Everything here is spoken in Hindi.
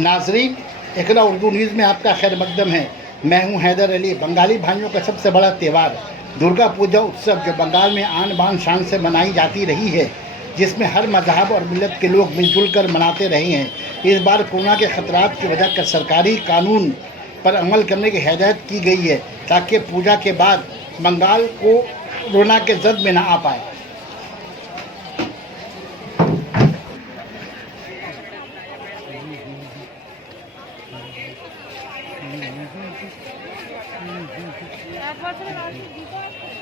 नाजरीन, इकरा उर्दू न्यूज़ में आपका खैर मकदम है। मैं हूं हैदर अली। बंगाली भाइयों का सबसे बड़ा त्यौहार दुर्गा पूजा उत्सव जो बंगाल में आन बान शान से मनाई जाती रही है, जिसमें हर मजहब और मिलत के लोग मिलजुल कर मनाते रहे हैं। इस बार कोरोना के खतरात की वजह कर सरकारी कानून पर अमल करने की हिदायत की गई है, ताकि पूजा के बाद बंगाल को कोरोना के जद में न आ पाए। এক বছরের